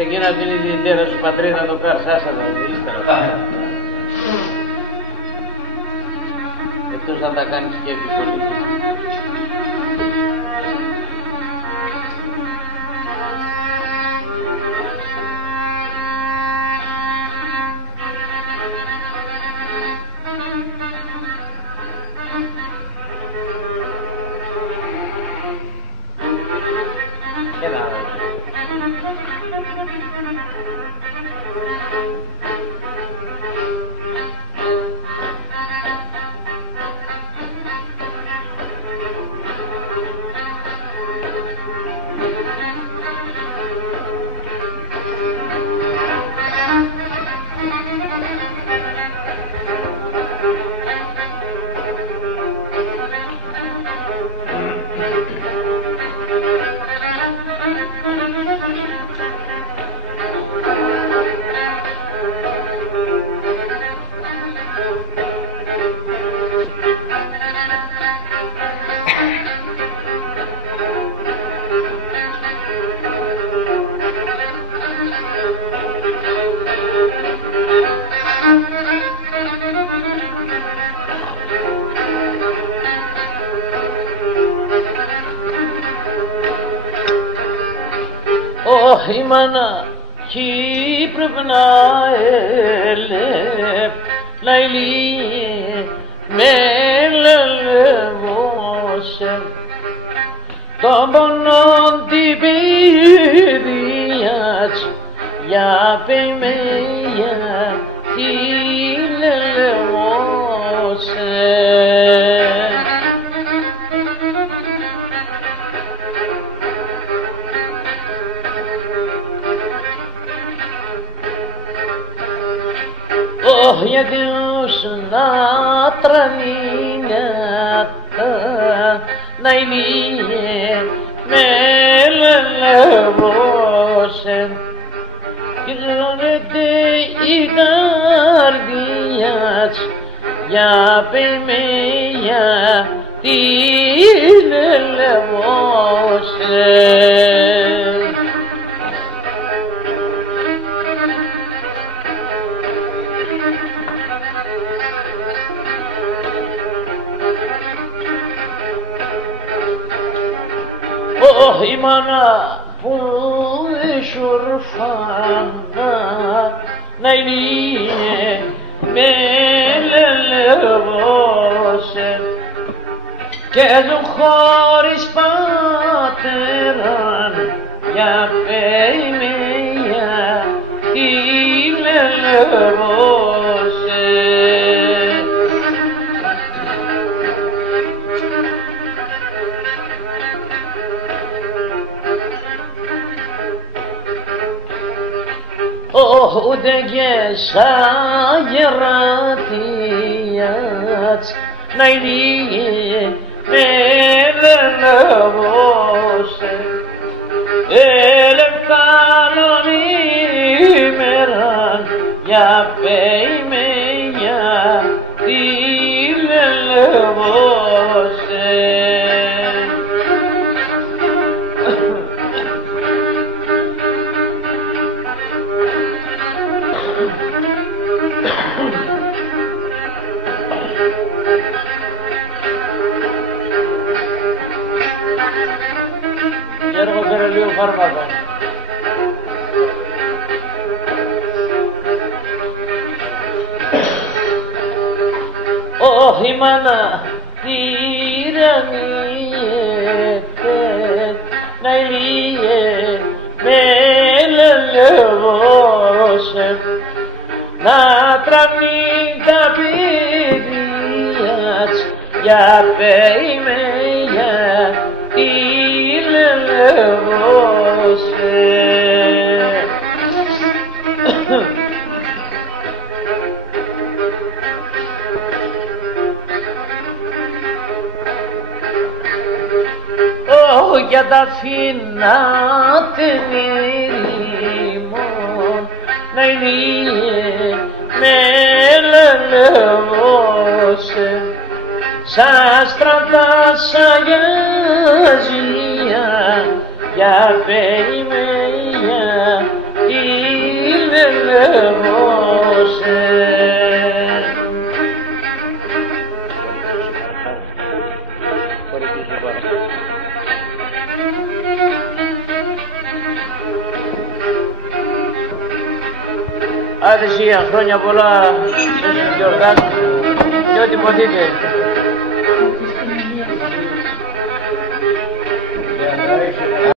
Ξεκίνα την ιδιαίτερα σου πατρίνα το καρσάσα δηλαδή ύστερα. Εκτός να τα κάνεις και επιβολή. η μάνα πρέπει να λαϊλή με λελεύωσε το πόνο την παιδείας για πειμεία τι λελεύωσε. γιατί να τρανίνιατα να είναι με λελεύωσε και ζώνεται η καρδιάς για πειμεία τι λελεύωσε. η μάνα που σουρφάνα να είναι με λελεύωσε και του χωρίς πατέρα για πειμεία τι λελεύωσε. ούτε και σαν γερατίας να είναι με λελεύωσε ελευκάλων ημέραν για πειμεία τι λελεύωσε. Γιώργο πέρα λίγο φάρμακα. η μάνα τυραννιέται να ηλίε με λελεύωσε να τραβεί τα παιδείας για πειμεία τι λελεύωσε. για τα φινά τενήρι Ναϊλίε με λελεύωσε σαν στρατάσα γιαζία για πεημεία η λελεύωσε. Άντε Σία, χρόνια πολλά, σε γιορτάζουν και ό,τι ποτείτε.